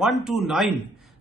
1 to 9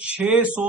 600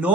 9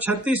36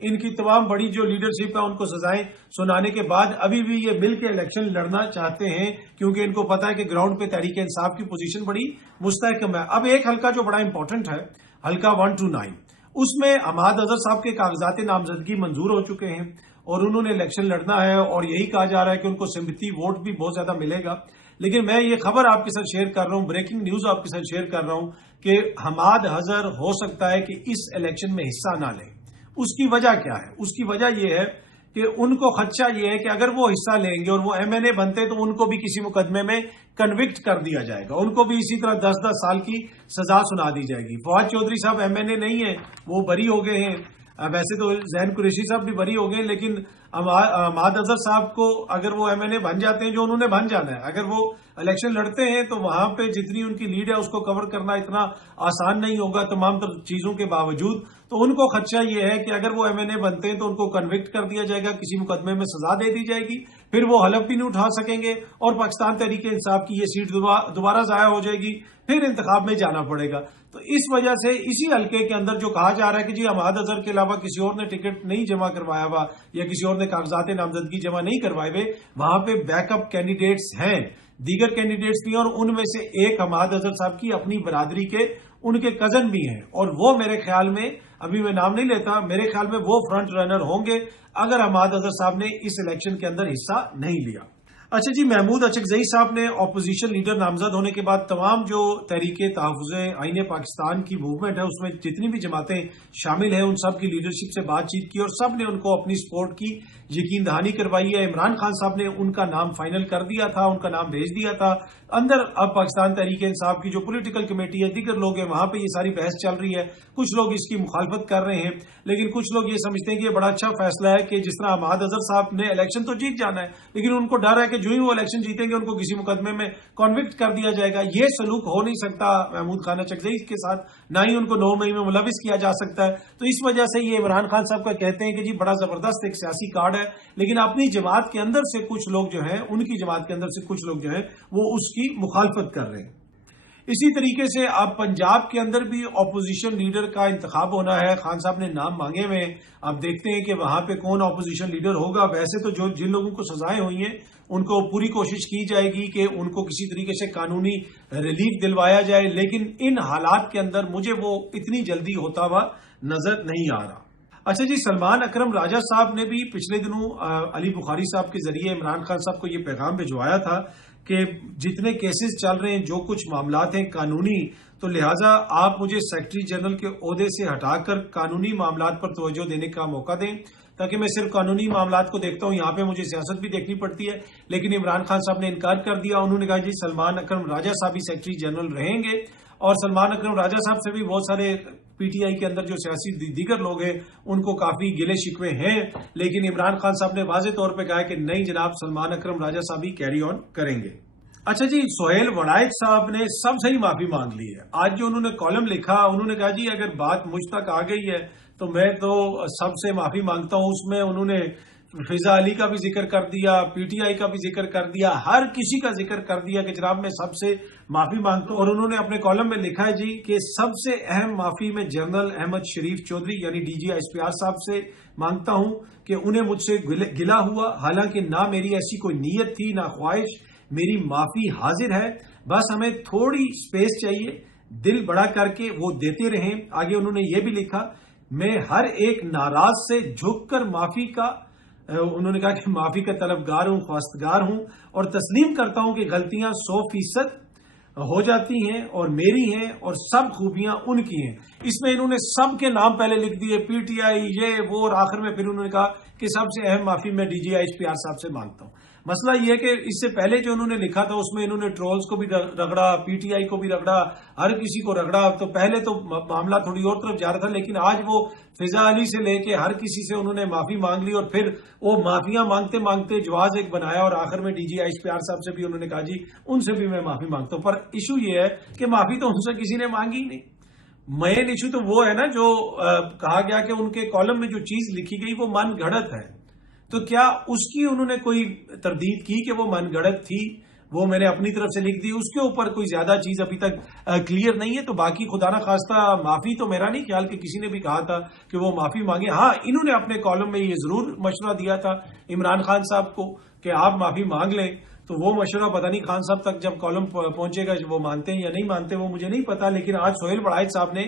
ان کی تمام بڑی جو لیڈرشپ ہے ان کو سزائیں سنانے کے بعد ابھی بھی یہ مل کے الیکشن لڑنا چاہتے ہیں، کیونکہ ان کو پتا ہے کہ گراؤنڈ پہ تحریک انصاف کی پوزیشن بڑی مستحکم ہے۔ اب ایک حلقہ جو بڑا امپورٹنٹ ہے، حلقہ 129، اس میں عماد اظہر صاحب کے کاغذات نامزدگی منظور ہو چکے ہیں اور انہوں نے الیکشن لڑنا ہے، اور یہی کہا جا رہا ہے کہ ان کو سمپتی ووٹ بھی بہت زیادہ ملے گا۔ لیکن میں یہ خبر آپ کے ساتھ شیئر کر رہا ہوں، بریکنگ نیوز آپ کے ساتھ شیئر کر رہا ہوں کہ عماد اظہر ہو سکتا ہے کہ اس الیکشن میں حصہ نہ لیں۔ اس کی وجہ کیا ہے؟ اس کی وجہ یہ ہے کہ ان کو خدشہ یہ ہے کہ اگر وہ حصہ لیں گے اور وہ MNA بنتے تو ان کو بھی کسی مقدمے میں کنوکٹ کر دیا جائے گا، ان کو بھی اسی طرح 10 سال کی سزا سنا دی جائے گی۔ فواد چودھری صاحب MNA نہیں ہیں، وہ بری ہو گئے ہیں، ویسے تو ذہین قریشی صاحب بھی بری ہو گئے، لیکن عماد اظہر صاحب کو اگر وہ MNA بن جاتے ہیں، جو انہوں نے بن جانا ہے، اگر وہ الیکشن لڑتے ہیں تو وہاں پہ جتنی ان کی لیڈ ہے اس کو کور کرنا اتنا آسان نہیں ہوگا تمام تر چیزوں کے باوجود۔ تو ان کو خدشہ یہ ہے کہ اگر وہ MNA بنتے ہیں تو ان کو کنوکٹ کر دیا جائے گا، کسی مقدمے میں سزا دے دی جائے گی، پھر وہ حلف بھی نہیں اٹھا سکیں گے اور پاکستان تحریک انصاف کی یہ سیٹ دوبارہ ضائع ہو جائے گی، پھر انتخاب میں جانا پڑے گا۔ تو اس وجہ سے اسی حلقے کے اندر جو کہا جا رہا ہے کہ جی عماد اظہر کے علاوہ کسی اور نے ٹکٹ نہیں جمع کروایا ہوا یا کسی اور نے کاغذات نامزدگی جمع نہیں کروائے ہوئے، وہاں پہ بیک اپ کینڈیڈیٹس ہیں، دیگر کینڈیڈیٹس بھی ہیں، اور ان میں سے ایک عماد اظہر صاحب کی اپنی برادری کے ان کے کزن بھی ہیں، اور وہ میرے خیال میں، ابھی میں نام نہیں لیتا، میرے خیال میں وہ فرنٹ رنر ہوں گے اگر عماد اظہر صاحب نے اس الیکشن کے اندر حصہ نہیں لیا۔ اچھا جی، محمود اچکزئی صاحب نے اپوزیشن لیڈر نامزد ہونے کے بعد تمام جو تحریک تحفظ آئین پاکستان کی موومنٹ ہے اس میں جتنی بھی جماعتیں شامل ہیں ان سب کی لیڈرشپ سے بات چیت کی اور سب نے ان کو اپنی سپورٹ کی یقین دہانی کروائی ہے۔ عمران خان صاحب نے ان کا نام فائنل کر دیا تھا، ان کا نام بھیج دیا تھا اندر۔ اب پاکستان تحریک انصاف کی جو پولیٹیکل کمیٹی ہے، دیگر لوگ ہیں، وہاں پہ یہ ساری بحث چل رہی ہے، کچھ لوگ اس کی مخالفت کر رہے ہیں، لیکن کچھ لوگ یہ سمجھتے ہیں کہ یہ بڑا اچھا فیصلہ ہے کہ جس طرح عماد اظہر صاحب نے الیکشن تو جیت جانا ہے، لیکن ان کو ڈر ہے کہ جو ہی وہ الیکشن جیتیں گے ان کو کسی مقدمے میں کنوکٹ کر دیا جائے گا۔ یہ سلوک ہو نہیں سکتا محمود خان اچکزئی کے ساتھ، نہ ہی ان کو 9 مئی میں ملوث کیا جا سکتا ہے۔ تو اس وجہ سے یہ عمران خان صاحب کا کہتے ہیں کہ جی بڑا زبردست ایک سیاسی کارڈ ہے، لیکن اپنی جماعت کے اندر سے کچھ لوگ جو ہیں، ان کی جماعت کے اندر سے کچھ لوگ جو ہیں وہ اس کی مخالفت کر رہے ہیں۔ اسی طریقے سے اب پنجاب کے اندر بھی اپوزیشن لیڈر کا انتخاب ہونا ہے، خان صاحب نے نام مانگے ہوئے ہیں، اب دیکھتے ہیں کہ وہاں پہ کون اپوزیشن لیڈر ہوگا۔ ویسے تو جن لوگوں کو سزائیں ہوئی ہیں ان کو پوری کوشش کی جائے گی کہ ان کو کسی طریقے سے قانونی ریلیف دلوایا جائے، لیکن ان حالات کے اندر مجھے وہ اتنی جلدی ہوتا ہوا نظر نہیں آ رہا۔ اچھا جی، سلمان اکرم راجہ صاحب نے بھی پچھلے دنوں علی بخاری صاحب کے ذریعے عمران خان صاحب کو یہ پیغام بھجوایا تھا کہ جتنے کیسز چل رہے ہیں، جو کچھ معاملات ہیں قانونی، تو لہٰذا آپ مجھے سیکرٹری جنرل کے عہدے سے ہٹا کر قانونی معاملات پر توجہ دینے کا موقع دیں، تاکہ میں صرف قانونی معاملات کو دیکھتا ہوں، یہاں پہ مجھے سیاست بھی دیکھنی پڑتی ہے۔ لیکن عمران خان صاحب نے انکار کر دیا، انہوں نے کہا جی سلمان اکرم راجہ صاحب ہی سیکرٹری جنرل رہیں گے، اور سلمان اکرم راجہ صاحب سے بھی بہت سارے PTI کے اندر جو سیاسی دیگر لوگ ہیں ان کو کافی گلے شکوے ہیں، لیکن عمران خان صاحب نے واضح طور پہ کہا کہ نہیں جناب، سلمان اکرم راجہ صاحب ہی کیری آن کریں گے۔ اچھا جی، سہیل وڑائچ صاحب نے سب سے ہی معافی مانگ لی ہے۔ آج جو انہوں نے کالم لکھا، انہوں نے کہا جی اگر بات مجھ تک آ گئی ہے تو میں تو سب سے معافی مانگتا ہوں۔ اس میں انہوں نے فضا علی کا بھی ذکر کر دیا، PTI کا بھی ذکر کر دیا، ہر کسی کا ذکر کر دیا کہ جناب میں سب سے معافی مانگتا ہوں۔ اور انہوں نے اپنے کالم میں لکھا ہے جی کہ سب سے اہم معافی میں جنرل احمد شریف چودھری یعنی DG ISPR صاحب سے مانگتا ہوں کہ انہیں مجھ سے گلہ ہوا، حالانکہ نہ میری ایسی کوئی نیت تھی نہ خواہش، میری معافی حاضر ہے، بس ہمیں تھوڑی سپیس چاہیے، دل بڑا کر کے وہ دیتے رہیں۔ آگے انہوں نے یہ بھی لکھا، میں ہر ایک ناراض سے جھک کر معافی کا، انہوں نے کہا کہ معافی کا طلبگار ہوں، خواستگار ہوں، اور تسلیم کرتا ہوں کہ غلطیاں 100% ہو جاتی ہیں اور میری ہیں اور سب خوبیاں ان کی ہیں۔ اس میں انہوں نے سب کے نام پہلے لکھ دیے، PTI یہ وہ، اور آخر میں پھر انہوں نے کہا کہ سب سے اہم معافی میں DG ISPR صاحب سے مانگتا ہوں۔ مسئلہ یہ ہے کہ اس سے پہلے جو انہوں نے لکھا تھا اس میں انہوں نے ٹرولز کو بھی رگڑا، PTI کو بھی رگڑا، ہر کسی کو رگڑا، تو پہلے تو معاملہ تھوڑی اور طرف جا رہا تھا، لیکن آج وہ فضا علی سے لے کے ہر کسی سے انہوں نے معافی مانگ لی، اور پھر وہ معافیاں مانگتے مانگتے جواز ایک بنایا، اور آخر میں DG ISPR صاحب سے بھی انہوں نے کہا جی ان سے بھی میں معافی مانگتا ہوں۔ پر ایشو یہ ہے کہ معافی تو ان سے کسی نے مانگی ہی نہیں۔ مین ایشو تو وہ ہے نا جو کہا گیا کہ ان کے کالم میں جو چیز لکھی گئی وہ من گھڑت ہے، تو کیا اس کی انہوں نے کوئی تردید کی کہ وہ من گھڑت تھی؟ وہ میں نے اپنی طرف سے لکھ دی. اس کے اوپر کوئی زیادہ چیز ابھی تک کلیئر نہیں ہے. تو باقی خدا نہ خواستہ معافی تو میرا نہیں خیال کہ کسی نے بھی کہا تھا کہ وہ معافی مانگے. ہاں انہوں نے اپنے کالم میں یہ ضرور مشورہ دیا تھا عمران خان صاحب کو کہ آپ معافی مانگ لیں. تو وہ مشورہ پتہ نہیں خان صاحب تک جب کالم پہنچے گا وہ مانتے ہیں یا نہیں مانتے وہ مجھے نہیں پتا. لیکن آج سہیل وڑائچ صاحب نے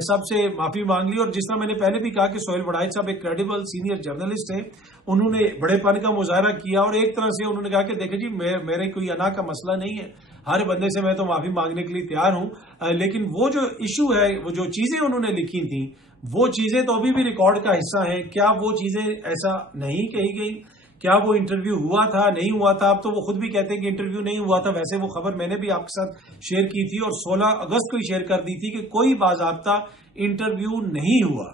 سب سے معافی مانگ لی. اور جس طرح میں نے پہلے بھی کہا کہ سہیل وڑائچ صاحب ایک کریڈیبل سینئر جرنلسٹ ہیں, انہوں نے بڑے پن کا مظاہرہ کیا اور ایک طرح سے انہوں نے کہا کہ دیکھیں جی میرے کوئی انا کا مسئلہ نہیں ہے, ہر بندے سے میں تو معافی مانگنے کے لیے تیار ہوں. لیکن وہ جو ایشو ہے, وہ جو چیزیں انہوں نے لکھی تھیں وہ چیزیں تو ابھی بھی ریکارڈ کا حصہ ہیں. کیا وہ چیزیں ایسا نہیں کہی گئی؟ کیا وہ انٹرویو ہوا تھا نہیں ہوا تھا؟ اب تو وہ خود بھی کہتے ہیں کہ انٹرویو نہیں ہوا تھا. ویسے وہ خبر میں نے بھی آپ کے ساتھ شیئر کی تھی اور 16 اگست کو ہی شیئر کر دی تھی کہ کوئی باضابطہ انٹرویو نہیں ہوا.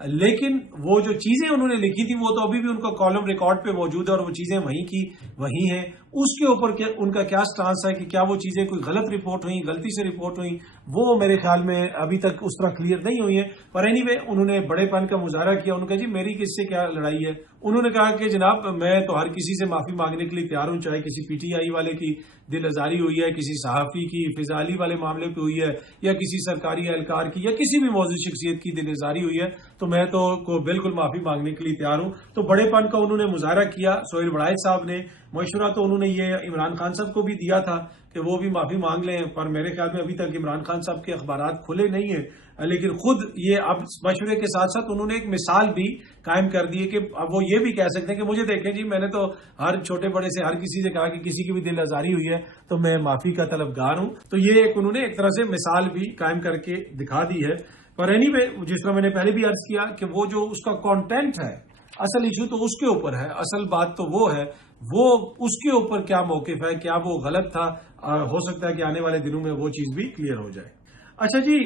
لیکن وہ جو چیزیں انہوں نے لکھی تھی وہ تو ابھی بھی ان کا کالم ریکارڈ پہ موجود ہے اور وہ چیزیں وہیں کی وہیں ہیں. اس کے اوپر ان کا کیا سٹانس ہے کہ کیا وہ چیزیں کوئی غلط رپورٹ ہوئیں, غلطی سے رپورٹ ہوئیں, وہ میرے خیال میں ابھی تک اس طرح کلیئر نہیں ہوئی ہیں. پر اینی وے انہوں نے بڑے پن کا مظاہرہ کیا. انہوں نے کہا جی میری کس سے کیا لڑائی ہے. انہوں نے کہا کہ جناب میں تو ہر کسی سے معافی مانگنے کے لیے تیار ہوں, چاہے کسی پی ٹی آئی والے کی دل آزاری ہوئی ہے, کسی صحافی کی فضا علی والے معاملے پہ ہوئی ہے, یا کسی سرکاری اہلکار کی, یا کسی بھی موضوع شخصیت کی دل آزاری ہوئی ہے, تو میں تو بالکل معافی مانگنے کے لیے تیار ہوں. تو بڑے پن کا انہوں نے مظاہرہ کیا. سہیل وڑائچ صاحب نے مشورہ تو انہوں نے یہ عمران خان صاحب کو بھی دیا تھا کہ وہ بھی معافی مانگ لیں, پر میرے خیال میں ابھی تک عمران خان صاحب کے اخبارات کھلے نہیں ہیں. لیکن خود یہ اب مشورے کے ساتھ ساتھ انہوں نے ایک مثال بھی قائم کر دی ہے کہ اب وہ یہ بھی کہہ سکتے ہیں کہ مجھے دیکھیں جی میں نے تو ہر چھوٹے بڑے سے ہر کسی سے کہا کہ کسی کی بھی دل آزاری ہوئی ہے تو میں معافی کا طلبگار ہوں. تو یہ انہوں نے ایک طرح سے مثال بھی قائم کر کے دکھا دی ہے. پر اینی وے جس طرح میں نے پہلے بھی عرض کیا کہ وہ جو اس کا کانٹینٹ ہے, اصل ایشو تو اس کے اوپر ہے, اصل بات تو وہ ہے, وہ اس کے اوپر کیا موقف ہے, کیا وہ غلط تھا. ہو سکتا ہے کہ آنے والے دنوں میں وہ چیز بھی کلیئر ہو جائے. اچھا جی,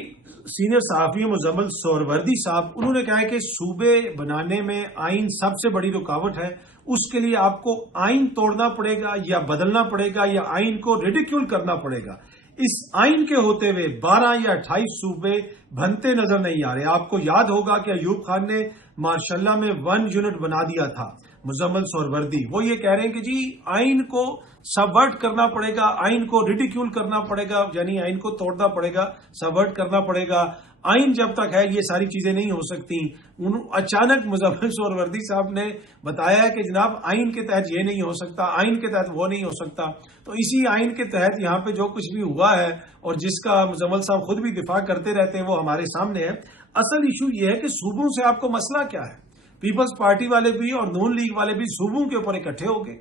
سینئر صحافی مزمل سہروردی صاحب انہوں نے کہا ہے کہ صوبے بنانے میں آئین سب سے بڑی رکاوٹ ہے. اس کے لیے آپ کو آئین توڑنا پڑے گا یا بدلنا پڑے گا یا آئین کو ریڈیکیول کرنا پڑے گا. اس آئین کے ہوتے ہوئے 12 یا 28 صوبے بنتے نظر نہیں آ رہے. آپ کو یاد ہوگا کہ ایوب خان نے ماشاءاللہ میں 1 یونٹ بنا دیا تھا. مزمل سہروردی وہ یہ کہہ رہے ہیں کہ جی آئین کو سبورٹ کرنا پڑے گا, آئین کو ریڈیکیول کرنا پڑے گا, یعنی آئین کو توڑنا پڑے گا, سبورٹ کرنا پڑے گا. آئین جب تک ہے یہ ساری چیزیں نہیں ہو سکتی. اچانک مزمل سہروردی صاحب نے بتایا کہ جناب آئین کے تحت یہ نہیں ہو سکتا, آئین کے تحت وہ نہیں ہو سکتا. تو اسی آئین کے تحت یہاں پہ جو کچھ بھی ہوا ہے اور جس کا مزمل صاحب خود بھی دفاع کرتے رہتے ہیں وہ ہمارے سامنے ہے. اصل ایشو یہ ہے کہ صوبوں سے آپ کو مسئلہ کیا ہے. پیپلز پارٹی والے بھی اور نون لیگ والے بھی صوبوں کے اوپر اکٹھے ہو گئے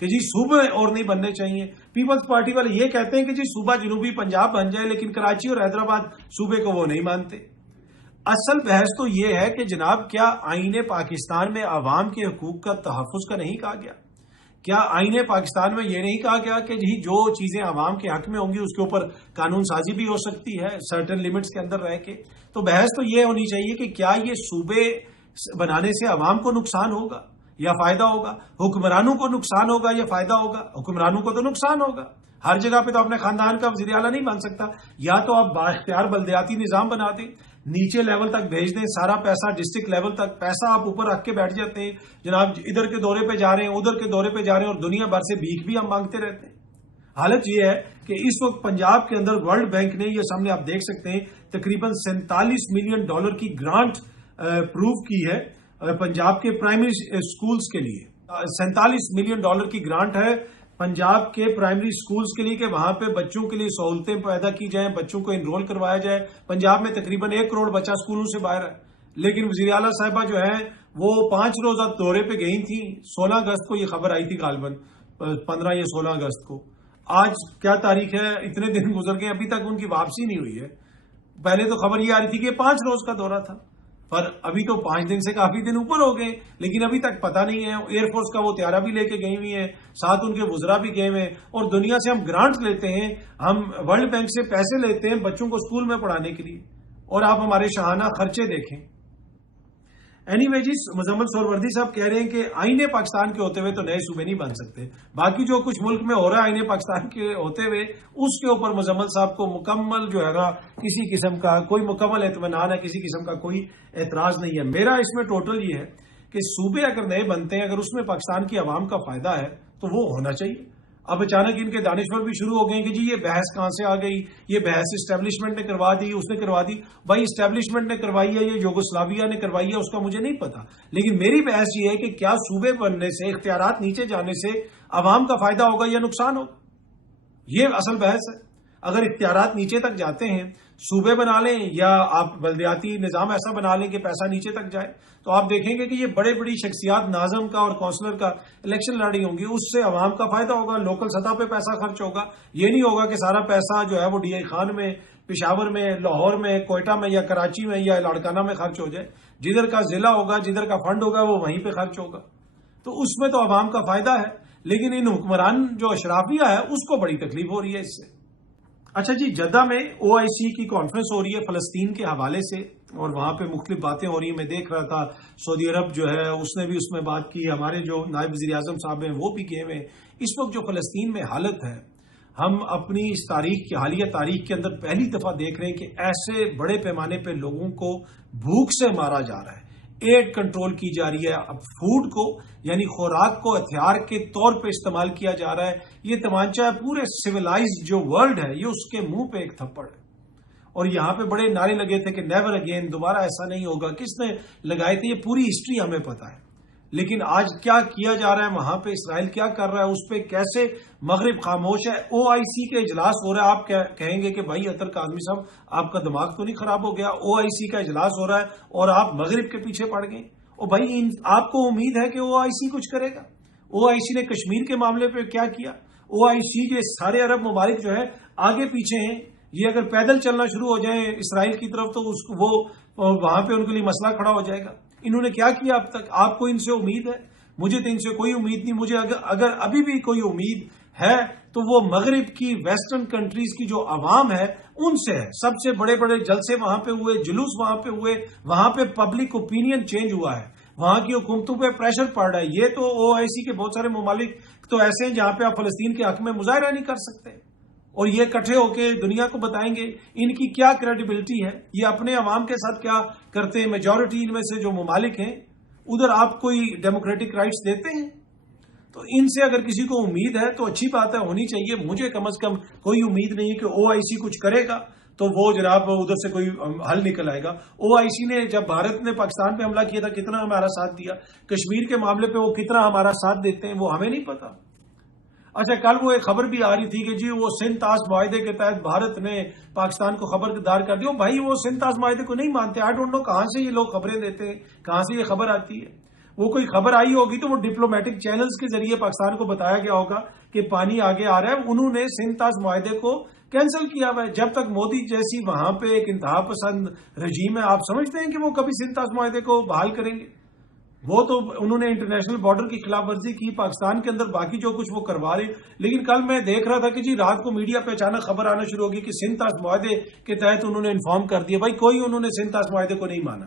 کہ جی صوبے اور نہیں بننے چاہیے. پیپلز پارٹی والے یہ کہتے ہیں کہ جی صوبہ جنوبی پنجاب بن جائے, لیکن کراچی اور حیدرآباد صوبے کو وہ نہیں مانتے. اصل بحث تو یہ ہے کہ جناب کیا آئین پاکستان میں عوام کے حقوق کا تحفظ کا نہیں کہا گیا؟ کیا آئین پاکستان میں یہ نہیں کہا گیا کہ جی جو چیزیں عوام کے حق میں ہوں گی اس کے اوپر قانون سازی بھی ہو سکتی ہے سرٹن لیمٹس کے اندر رہ کے؟ تو بحث تو یہ ہونی چاہیے کہ کیا یہ صوبے بنانے سے عوام کو نقصان ہوگا یا فائدہ ہوگا, حکمرانوں کو نقصان ہوگا یا فائدہ ہوگا؟ حکمرانوں کو تو نقصان ہوگا. ہر جگہ پہ تو اپنے خاندان کا وزیر اعلیٰ نہیں بن سکتا. یا تو آپ بااختیار بلدیاتی نظام بنا دیں, نیچے لیول تک بھیج دیں سارا پیسہ, ڈسٹرکٹ لیول تک پیسہ آپ اوپر رکھ کے بیٹھ جاتے ہیں جناب ادھر کے دورے پہ جا رہے ہیں ادھر کے دورے پہ جا رہے ہیں اور دنیا بھر سے بھیک بھی ہم مانگتے رہتے ہیں. حالت یہ ہے کہ اس وقت پنجاب کے اندر ورلڈ بینک نے یہ سامنے آپ دیکھ سکتے ہیں تقریباً $47 ملین کی گرانٹ پروو کی ہے پنجاب کے پرائمری اسکولز کے لیے. $47 ملین کی گرانٹ ہے پنجاب کے پرائمری اسکولز کے لیے کہ وہاں پہ بچوں کے لیے سہولتیں پیدا کی جائیں, بچوں کو انرول کروایا جائے. پنجاب میں تقریباً 1 کروڑ بچہ اسکولوں سے باہر ہے, لیکن وزیر اعلیٰ صاحبہ جو ہیں وہ 5 روزہ دورے پہ گئی تھیں. 16 اگست کو یہ خبر آئی تھی غالباً, 15 یا 16 اگست کو. آج کیا تاریخ ہے, اتنے دن گزر گئے ابھی تک ان کی واپسی نہیں ہوئی ہے. پہلے تو خبر یہ آ رہی تھی کہ 5 روز کا دورہ تھا, پر ابھی تو 5 دن سے کافی دن اوپر ہو گئے, لیکن ابھی تک پتہ نہیں ہے. ایئر فورس کا وہ طیارہ بھی لے کے گئی ہوئی ہیں, ساتھ ان کے وزراء بھی گئے ہوئے ہیں, اور دنیا سے ہم گرانٹ لیتے ہیں, ہم ورلڈ بینک سے پیسے لیتے ہیں بچوں کو اسکول میں پڑھانے کے لیے, اور آپ ہمارے شاہانہ خرچے دیکھیں. اینی وے جی, مزمل سہروردی صاحب کہہ رہے ہیں کہ آئین پاکستان کے ہوتے ہوئے تو نئے صوبے نہیں بن سکتے. باقی جو کچھ ملک میں ہو رہا ہے آئین پاکستان کے ہوتے ہوئے اس کے اوپر مزمل صاحب کو مکمل جو ہے نا کسی قسم کا کوئی مکمل اطمینان ہے, کسی قسم کا کوئی اعتراض نہیں ہے. میرا اس میں ٹوٹل یہ ہے کہ صوبے اگر نئے بنتے ہیں, اگر اس میں پاکستان کی عوام کا فائدہ ہے تو وہ ہونا چاہیے. اب اچانک ان کے دانشور بھی شروع ہو گئے کہ جی یہ بحث کہاں سے آ گئی، یہ بحث اسٹیبلشمنٹ نے کروا دی، اس نے کروا دی. بھائی اسٹیبلشمنٹ نے کروائی ہے یا یوگوسلاویا نے کروائی ہے اس کا مجھے نہیں پتا، لیکن میری بحث یہ ہے کہ کیا صوبے بننے سے، اختیارات نیچے جانے سے عوام کا فائدہ ہوگا یا نقصان ہوگا؟ یہ اصل بحث ہے. اگر اختیارات نیچے تک جاتے ہیں، صوبے بنا لیں یا آپ بلدیاتی نظام ایسا بنا لیں کہ پیسہ نیچے تک جائے، تو آپ دیکھیں گے کہ یہ بڑے بڑی شخصیات ناظم کا اور کونسلر کا الیکشن لڑی ہوں گی، اس سے عوام کا فائدہ ہوگا، لوکل سطح پہ پیسہ خرچ ہوگا. یہ نہیں ہوگا کہ سارا پیسہ جو ہے وہ ڈی آئی خان میں، پشاور میں، لاہور میں، کوئٹہ میں یا کراچی میں یا لاڑکانہ میں خرچ ہو جائے. جدھر کا ضلع ہوگا، جدھر کا فنڈ ہوگا، وہ وہیں پہ خرچ ہوگا. تو اس میں تو عوام کا فائدہ ہے، لیکن ان حکمران جو اشرافیہ ہے اس کو بڑی تکلیف ہو رہی ہے اس سے. اچھا جی، جدہ میں او آئی سی کی کانفرنس ہو رہی ہے فلسطین کے حوالے سے، اور وہاں پہ مختلف باتیں ہو رہی ہیں. میں دیکھ رہا تھا سعودی عرب جو ہے اس نے بھی اس میں بات کی، ہمارے جو نائب وزیر اعظم صاحب ہیں وہ بھی گئے ہوئے. اس وقت جو فلسطین میں حالت ہے، ہم اپنی اس تاریخ کی حالیہ تاریخ کے اندر پہلی دفعہ دیکھ رہے ہیں کہ ایسے بڑے پیمانے پہ لوگوں کو بھوک سے مارا جا رہا ہے. ایڈ کنٹرول کی جا رہی ہے. اب فوڈ کو یعنی خوراک کو ہتھیار کے طور پہ استعمال کیا جا رہا ہے. یہ تمانچہ پورے سویلائز جو ورلڈ ہے یہ اس کے منہ پہ ایک تھپڑ ہے. اور یہاں پہ بڑے نعرے لگے تھے کہ نیور اگین، دوبارہ ایسا نہیں ہوگا. کس نے لگائے تھے؟ یہ پوری ہسٹری ہمیں پتا ہے. لیکن آج کیا کیا جا رہا ہے وہاں پہ، اسرائیل کیا کر رہا ہے، اس پہ کیسے مغرب خاموش ہے. او آئی سی کے اجلاس ہو رہا ہے، آپ کہیں گے کہ بھائی اطہر کاظمی صاحب آپ کا دماغ تو نہیں خراب ہو گیا؟ او آئی سی کا اجلاس ہو رہا ہے اور آپ مغرب کے پیچھے پڑ گئے. اور بھائی آپ کو امید ہے کہ او آئی سی کچھ کرے گا؟ او آئی سی نے کشمیر کے معاملے پہ کیا کیا؟ او آئی سی جو سارے عرب ممالک جو ہے آگے پیچھے ہیں. یہ اگر پیدل چلنا شروع ہو جائیں اسرائیل کی طرف تو وہ وہاں پہ ان کے لیے مسئلہ کھڑا ہو جائے گا. انہوں نے کیا کیا اب تک؟ آپ کو ان سے امید ہے؟ مجھے تو ان سے کوئی امید نہیں. مجھے اگر ابھی بھی کوئی امید ہے تو وہ مغرب کی ویسٹرن کنٹریز کی جو عوام ہے ان سے ہے. سب سے بڑے بڑے جلسے وہاں پہ ہوئے، جلوس وہاں پہ ہوئے، وہاں پہ پبلک اوپینین چینج ہوا ہے، وہاں کی حکومتوں پہ پریشر پڑ رہا ہے. یہ تو او آئی سی کے بہت سارے ممالک تو ایسے ہیں جہاں پہ آپ فلسطین کے حق میں مظاہرہ نہیں کر سکتے، اور یہ اکٹھے ہو کے دنیا کو بتائیں گے ان کی کیا کریڈیبلٹی ہے، یہ اپنے عوام کے ساتھ کیا کرتے ہیں. میجورٹی ان میں سے جو ممالک ہیں ادھر آپ کوئی ڈیموکریٹک رائٹس دیتے ہیں؟ تو ان سے اگر کسی کو امید ہے تو اچھی بات ہے، ہونی چاہیے. مجھے کم از کم کوئی امید نہیں کہ او آئی سی کچھ کرے گا تو وہ جناب ادھر سے کوئی حل نکل آئے گا. او آئی سی نے جب بھارت نے پاکستان پہ حملہ کیا تھا کتنا ہمارا ساتھ دیا، کشمیر کے معاملے پہ وہ کتنا ہمارا ساتھ دیتے ہیں وہ ہمیں نہیں پتا. اچھا، کل وہ ایک خبر بھی آ رہی تھی کہ جی وہ سندھ طاس معاہدے کے تحت بھارت نے پاکستان کو خبردار کر دیا. بھائی وہ سندھ طاس معاہدے کو نہیں مانتے. آئی ڈونٹ نو کہاں سے یہ لوگ خبریں دیتے ہیں، کہاں سے یہ خبر آتی ہے. وہ کوئی خبر آئی ہوگی تو وہ ڈپلومیٹک چینلز کے ذریعے پاکستان کو بتایا گیا ہوگا کہ پانی آگے آ رہا ہے. انہوں نے سندھ طاس معاہدے کو کینسل کیا ہوا ہے. جب تک مودی جیسی وہاں پہ ایک انتہا پسند رجیم ہے، آپ سمجھتے ہیں کہ وہ کبھی سندھ طاس معاہدے کو بحال کریں گے؟ وہ تو انہوں نے انٹرنیشنل بارڈر کی خلاف ورزی کی پاکستان کے اندر، باقی جو کچھ وہ کروا رہے. لیکن کل میں دیکھ رہا تھا کہ جی رات کو میڈیا پہ اچانک خبر آنا شروع ہوگی کہ سندھ طاس معاہدے کے تحت انہوں نے انفارم کر دیا. بھائی کوئی انہوں نے سندھ طاس معاہدے کو نہیں مانا.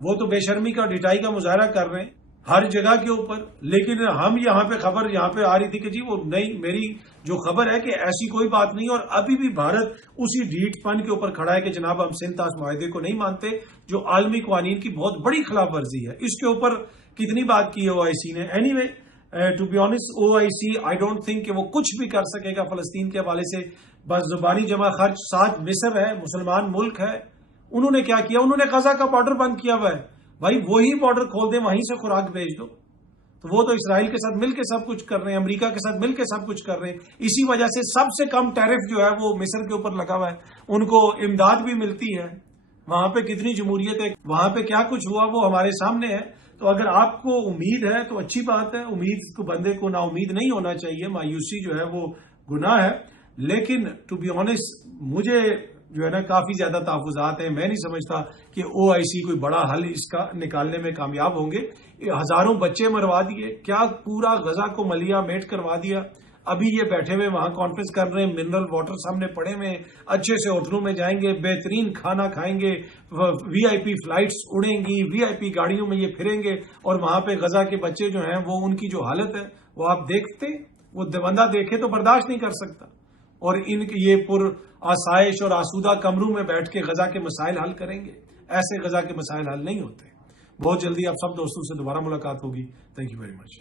وہ تو بے شرمی کا ڈٹائی کا مظاہرہ کر رہے ہیں ہر جگہ کے اوپر. لیکن ہم یہاں پہ خبر یہاں پہ آ رہی تھی کہ جی وہ نہیں، میری جو خبر ہے کہ ایسی کوئی بات نہیں. اور ابھی بھی بھارت اسی ڈھیٹ پن کے اوپر کھڑا ہے کہ جناب ہم سندھ طاس معاہدے کو نہیں مانتے، جو عالمی قوانین کی بہت بڑی خلاف ورزی ہے. اس کے اوپر کتنی بات کی ہے او آئی سی نے. Anyway to be honest O I C I don't think کہ وہ کچھ بھی کر سکے گا فلسطین کے حوالے سے. بس زبانی جمع خرچ. ساتھ مصر ہے، مسلمان ملک ہے. انہوں نے کیا کیا؟ انہوں نے غزہ کا بارڈر بند کیا ہوا ہے. بھائی وہی بارڈر کھول دیں، وہیں سے خوراک بھیج دو. تو وہ تو اسرائیل کے ساتھ مل کے سب کچھ کر رہے ہیں، امریکہ کے ساتھ مل کے سب کچھ کر رہے ہیں. اسی وجہ سے سب سے کم ٹیرف جو ہے وہ مصر کے اوپر لگا ہوا ہے. ان کو امداد بھی ملتی ہے. وہاں پہ کتنی جمہوریت ہے، وہاں پہ کیا کچھ ہوا وہ ہمارے سامنے ہے. تو اگر آپ کو امید ہے تو اچھی بات ہے. امید کو بندے کو نا امید نہیں ہونا چاہیے. مایوسی جو ہے وہ گناہ ہے. لیکن ٹو بی آنیسٹ مجھے جو ہے نا کافی زیادہ تحفظات ہیں. میں نہیں سمجھتا کہ او آئی سی کوئی بڑا حل اس کا نکالنے میں کامیاب ہوں گے. ہزاروں بچے مروا دیے، کیا پورا غزہ کو ملیا میٹ کروا دیا. ابھی یہ بیٹھے ہوئے وہاں کانفرنس کر رہے ہیں، منرل واٹر سامنے پڑے ہوئے، اچھے سے ہوٹلوں میں جائیں گے، بہترین کھانا کھائیں گے، وی آئی پی فلائٹس اڑیں گی، وی آئی پی گاڑیوں میں یہ پھریں گے. اور وہاں پہ غزہ کے بچے جو ہیں وہ ان کی جو حالت ہے وہ آپ دیکھتے، وہ بندہ دیکھے تو برداشت نہیں کر سکتا. اور ان یہ پر آسائش اور آسودہ کمروں میں بیٹھ کے غزہ کے مسائل حل کریں گے. ایسے غزہ کے مسائل حل نہیں ہوتے. بہت جلدی آپ سب دوستوں سے دوبارہ ملاقات ہوگی. Thank you very much.